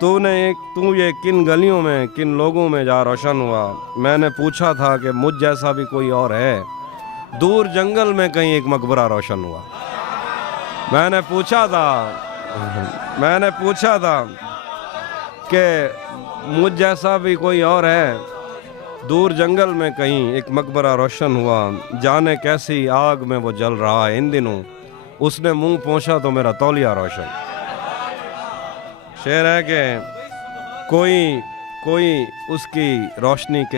तू ये किन गलियों में किन लोगों में जा रोशन हुआ। मैंने पूछा था कि मुझ जैसा भी कोई और है, दूर जंगल में कहीं एक मकबरा रोशन हुआ। मैंने पूछा था कि मुझ जैसा भी कोई और है, दूर जंगल में कहीं एक मकबरा रोशन हुआ। जाने कैसी आग में वो जल रहा है इन दिनों, उसने मुंह पोंछा तो मेरा तौलिया रोशन। शेर है कि कोई उसकी रोशनी के